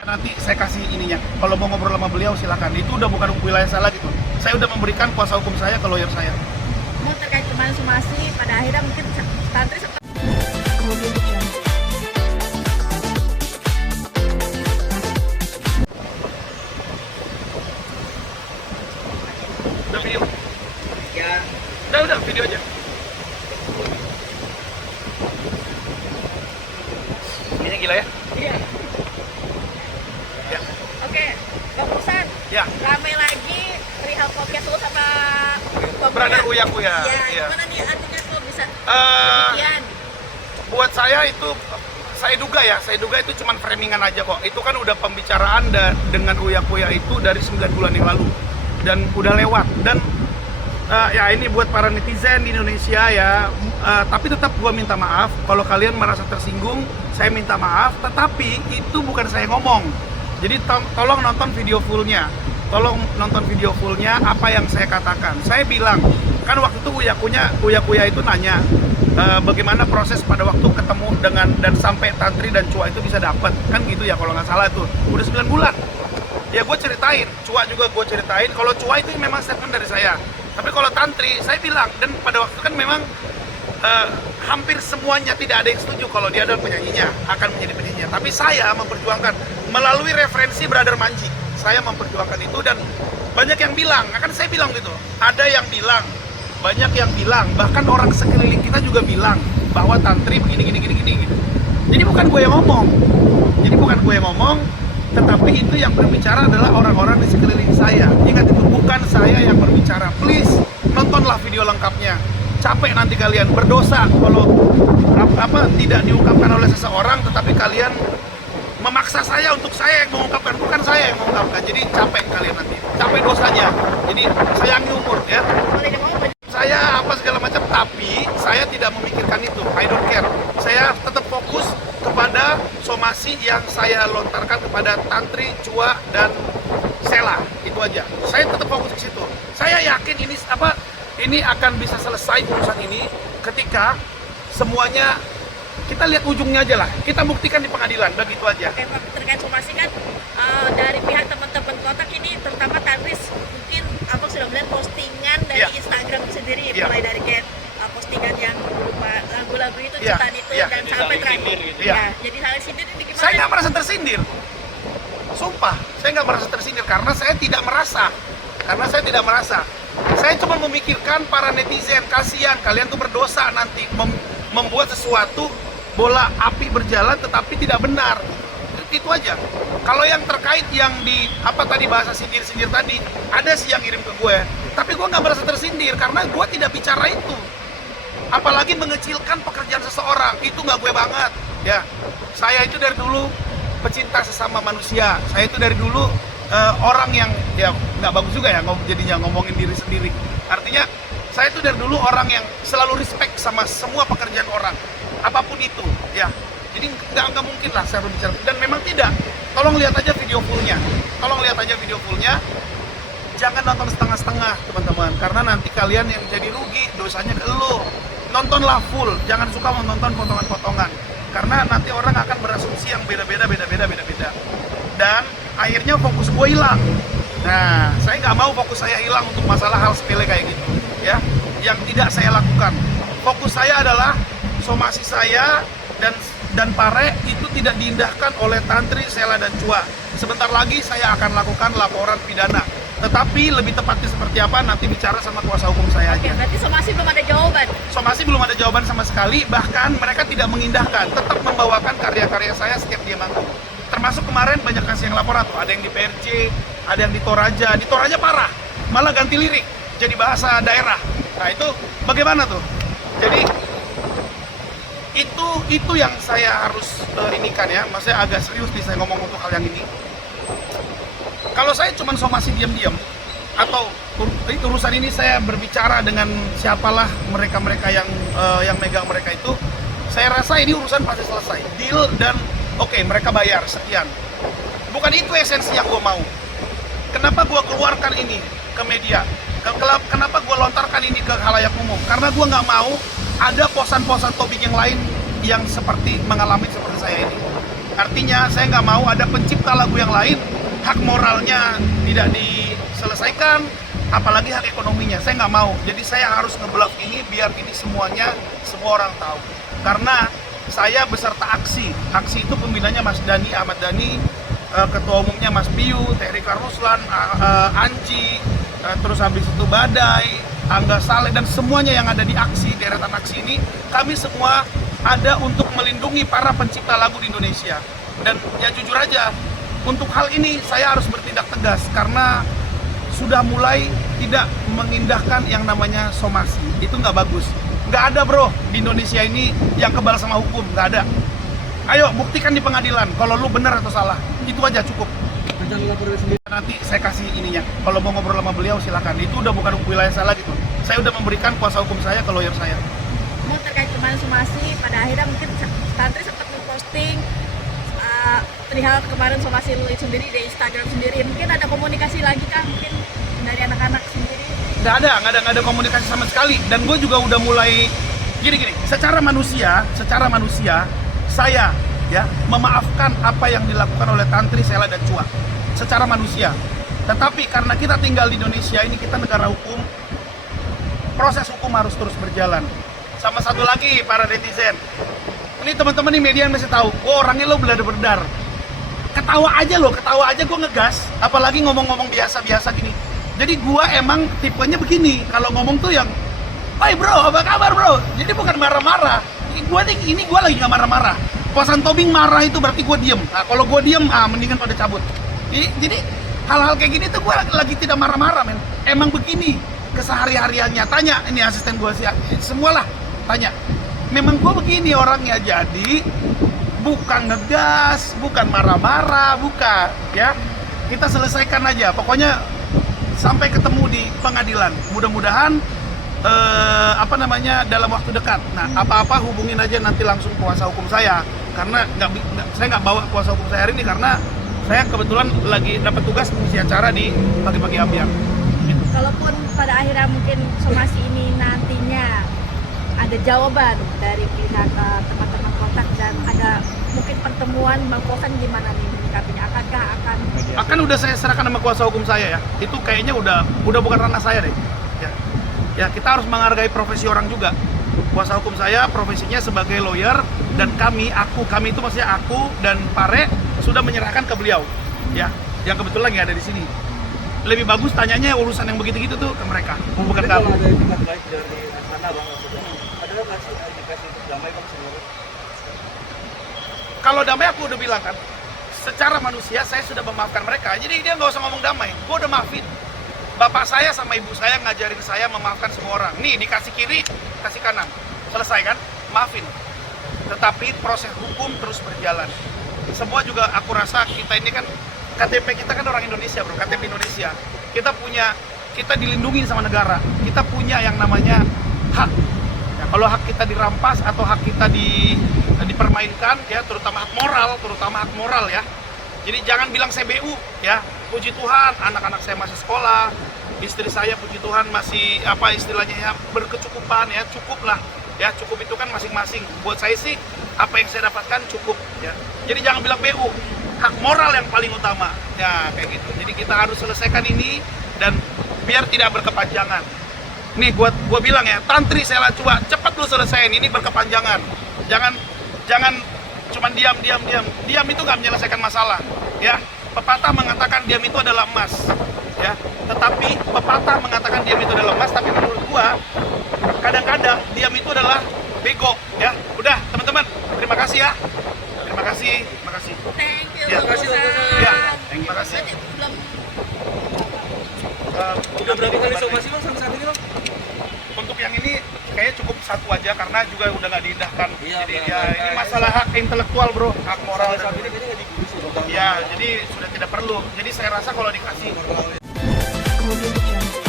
Nanti saya kasih ininya. Kalau mau ngobrol sama beliau silakan. Itu udah bukan wilayah saya lagi tuh. Saya udah memberikan kuasa hukum saya ke lawyer saya. Mau terkait kemarin somasi, pada akhirnya mungkin Tantri sempat Udah video? Ya, Udah video aja. Ini gila ya? iya. Ya. Oke, Bang Musan, Ya. ramai lagi perihal podcast lu sama Bang Brother Uya. Uya. Ya, Iya. gimana nih artinya tuh bisa Eh, demikian? buat saya itu saya duga itu cuman framingan aja kok. Itu kan udah pembicaraan dengan Uya itu dari 9 bulan yang lalu dan udah lewat. Dan ya ini buat para netizen di Indonesia ya, tapi tetap gua minta maaf kalau kalian merasa tersinggung. Saya minta maaf, tetapi itu bukan saya ngomong. Jadi tolong nonton video fullnya. Tolong nonton video fullnya apa yang saya katakan. Saya bilang, kan waktu itu Uya itu nanya bagaimana proses pada waktu ketemu dan sampai Tantri dan Cua itu bisa dapat. Kan gitu ya kalau nggak salah tuh. Udah 9 bulan. Ya gue ceritain, Cua juga gue ceritain. Kalau Cua itu memang statement dari saya. Tapi kalau Tantri, saya bilang, dan pada waktu kan memang hampir semuanya tidak ada yang setuju kalau dia adalah penyanyinya, akan menjadi penyanyinya. Tapi saya memperjuangkan melalui referensi Brother Manji. Saya memperjuangkan itu dan banyak yang bilang, akan saya bilang gitu. Ada yang bilang, banyak yang bilang, bahkan orang sekeliling kita juga bilang bahwa Tantri begini gitu. Jadi bukan gue yang ngomong. Tetapi itu yang berbicara adalah orang-orang di sekeliling saya. Ingat itu, bukan saya yang berbicara. Please, nontonlah video lengkapnya. Capek nanti kalian, berdosa kalau tidak diungkapkan oleh seseorang, tetapi kalian memaksa saya untuk saya yang mengungkapkan, bukan saya yang mengungkapkan. Jadi capek kalian nanti, capek dosanya. Jadi sayangi umur ya. Boleh ngomong Saya apa segala macam, tapi saya tidak memikirkan itu. I don't care. Saya tetap fokus kepada somasi yang saya lontarkan kepada Tantri, Cua, dan Sela. Itu aja. Saya tetap fokus ke situ. Saya yakin ini akan bisa selesai urusan ini ketika semuanya kita lihat ujungnya aja lah. Kita buktikan di pengadilan, begitu aja. Oke, Pak, terkait somasi kan dari pihak teman-teman kotak ini, terutama Tantris, mungkin Abang sudah melihat postingan dari Iya. Instagram sendiri, Iya. mulai dari kayak postingan yang berupa lagu-lagu itu, Iya. ciptaan itu, Iya. dan Jadi sampai saling terakhir. sindir gitu. Iya. Ya, jadi saling sindir ini gimana? Saya nggak merasa tersindir. Sumpah, saya nggak merasa tersindir karena saya tidak merasa. Saya cuma memikirkan para netizen, kasihan kalian tuh berdosa nanti membuat sesuatu bola api berjalan tetapi tidak benar. Itu aja. Kalau yang terkait yang di tadi bahasa sindir-sindir tadi, ada sih yang ngirim ke gue, tapi gue nggak merasa tersindir karena gue tidak bicara itu. Apalagi mengecilkan pekerjaan seseorang, itu nggak gue banget ya. Saya itu dari dulu pecinta sesama manusia. Saya itu dari dulu orang yang ya nggak bagus juga ya jadinya ngomongin diri sendiri. Artinya saya itu dari dulu orang yang selalu respect sama semua pekerjaan orang, apapun itu ya. Jadi nggak mungkin lah saya berbicara, dan memang tidak. Tolong lihat aja video fullnya. Jangan nonton setengah-setengah teman-teman, karena nanti kalian yang jadi rugi, dosanya ke lu. Nontonlah full, jangan suka menonton potongan-potongan, karena nanti orang akan berasumsi yang beda-beda. Dan akhirnya fokus gue hilang. Nah, saya nggak mau fokus saya hilang untuk masalah hal sepele kayak gitu ya, yang tidak saya lakukan. Fokus saya adalah somasi saya dan Pare itu tidak diindahkan oleh Tantri, Sela, dan Cua. Sebentar lagi saya akan lakukan laporan pidana. Tetapi lebih tepatnya seperti apa nanti bicara sama kuasa hukum saya Oke, aja. berarti somasi belum ada jawaban. Somasi belum ada jawaban sama sekali, bahkan mereka tidak mengindahkan, tetap membawakan karya-karya saya setiap dia manggung. Termasuk kemarin banyak kasih yang laporan tuh, ada yang di PRJ, ada yang di Toraja parah, malah ganti lirik jadi bahasa daerah. Nah itu bagaimana tuh? Jadi itu yang saya harus inikan ya, maksudnya agak serius nih saya ngomong untuk hal yang ini. Kalau saya cuma somasi diam-diam atau urusan ini saya berbicara dengan siapalah mereka yang megang mereka itu, saya rasa ini urusan pasti selesai, deal, dan oke, mereka bayar sekian. Bukan itu esensi yang gue mau. Kenapa gue keluarkan ini ke media? Kenapa gue lontarkan ini ke khalayak umum? Karena gue nggak mau ada posan-posan topik yang lain yang mengalami seperti saya ini. Artinya saya nggak mau ada pencipta lagu yang lain hak moralnya tidak diselesaikan, apalagi hak ekonominya. Saya nggak mau. Jadi saya harus ngebluff ini biar ini semuanya semua orang tahu. Karena saya beserta aksi. Aksi itu pembinanya Mas Dhani, Ahmad Dhani, ketua umumnya Mas Biu, Terika Ruslan, Anji, terus habis itu Badai, Angga Saleh, dan semuanya yang ada di aksi, deretan aksi ini, kami semua ada untuk melindungi para pencipta lagu di Indonesia. Dan ya jujur aja, untuk hal ini saya harus bertindak tegas karena sudah mulai tidak mengindahkan yang namanya somasi. Itu nggak bagus. Nggak ada bro di Indonesia ini yang kebal sama hukum, nggak ada. Ayo buktikan di pengadilan kalau lu benar atau salah. Itu aja cukup. Nanti saya kasih ininya. Kalau mau ngobrol sama beliau silakan. Itu udah bukan wilayah saya lagi tuh. Saya udah memberikan kuasa hukum saya ke lawyer saya. Mau terkait kemarin somasi, pada akhirnya mungkin Tantri sempat memposting perihal kemarin somasi lu sendiri di Instagram sendiri. Mungkin ada komunikasi lagi kah mungkin dari anak-anak sendiri? Nggak ada komunikasi sama sekali. Dan gue juga udah mulai gini. Secara manusia, saya ya memaafkan apa yang dilakukan oleh Tantri, Sela, dan Cua. Secara manusia. Tetapi karena kita tinggal di Indonesia ini, kita negara hukum, proses hukum harus terus berjalan. Sama satu lagi para netizen, ini teman-teman di media yang masih tahu, orangnya lo beladar-beladar. Ketawa aja gue ngegas, apalagi ngomong-ngomong biasa-biasa gini. Jadi gue emang tipenya begini, kalau ngomong tuh yang, "Hai bro, apa kabar bro?" Jadi bukan marah-marah. Ini gue lagi nggak marah-marah. Kosan Tobing marah itu berarti gue diem. Nah, kalau gue diem, mendingan pada cabut. Jadi hal-hal kayak gini tuh gue lagi tidak marah-marah, men. Emang begini kesehari-hariannya. Tanya ini asisten gue sih, semualah tanya. Memang gue begini orangnya, jadi bukan ngegas, bukan marah-marah, bukan ya. Kita selesaikan aja. Pokoknya sampai ketemu di pengadilan. Mudah-mudahan dalam waktu dekat. Nah, apa-apa hubungin aja nanti langsung kuasa hukum saya. Karena saya nggak bawa kuasa hukum saya hari ini karena saya kebetulan lagi dapat tugas mengisi acara di pagi-pagi Ambiang. Gitu. Kalaupun pada akhirnya mungkin somasi ini nantinya ada jawaban dari pihak teman-teman Kotak dan ada mungkin pertemuan Bang Kosan, gimana nih menyikapinya? Akan udah saya serahkan sama kuasa hukum saya ya. Itu kayaknya udah bukan ranah saya deh. Ya kita harus menghargai profesi orang juga. Kuasa hukum saya profesinya sebagai lawyer dan kami itu maksudnya aku dan Pare sudah menyerahkan ke beliau ya, yang kebetulan lagi ada di sini. Lebih bagus tanyanya urusan yang begitu-gitu tuh ke mereka, bukan kamu. Ada etikat baik dari sana bang, maksudnya ada nggak sih indikasi untuk damai bang sebenarnya? Kalau damai aku udah bilang kan, secara manusia saya sudah memaafkan mereka, jadi dia nggak usah ngomong damai, gue udah maafin. Bapak saya sama ibu saya ngajarin saya memaafkan semua orang. Nih dikasih kiri, kasih kanan, selesai kan? Maafin. Tetapi proses hukum terus berjalan. Semua juga aku rasa kita ini kan KTP kita kan orang Indonesia bro, KTP Indonesia. Kita dilindungi sama negara. Kita punya yang namanya hak. Ya, kalau hak kita dirampas atau hak kita dipermainkan ya, terutama hak moral ya. Jadi jangan bilang saya BU ya. Puji Tuhan, anak-anak saya masih sekolah, istri saya puji Tuhan masih istilahnya ya berkecukupan ya, cukup lah ya, cukup itu kan masing-masing. Buat saya sih apa yang saya dapatkan cukup ya. Jadi jangan bilang BU, hak moral yang paling utama ya kayak gitu. Jadi kita harus selesaikan ini dan biar tidak berkepanjangan. Nih gua bilang ya, Tantri, Sela, Cua, cepat lu selesaiin ini berkepanjangan. Jangan cuman diam. Diam itu nggak menyelesaikan masalah ya. Pepatah mengatakan diam itu adalah emas ya. Tetapi pepatah mengatakan diam itu adalah emas, tapi menurut gua kadang-kadang diam itu adalah bego ya. Udah teman-teman, terima kasih ya. Terima kasih. Thank you. Ya, Bang Kosan. Ya, terima kasih. Udah berapa kali somasi bang sampai saat ini bang? Untuk yang ini kayaknya cukup satu aja karena juga udah nggak diindahkan. Iya, Jadi benar, ya benar. ini masalah hak intelektual bro, hak moral. Saat ini kayaknya nggak digubris ya bang. Ya, jadi sudah tidak perlu. Jadi saya rasa kalau dikasih Kemudian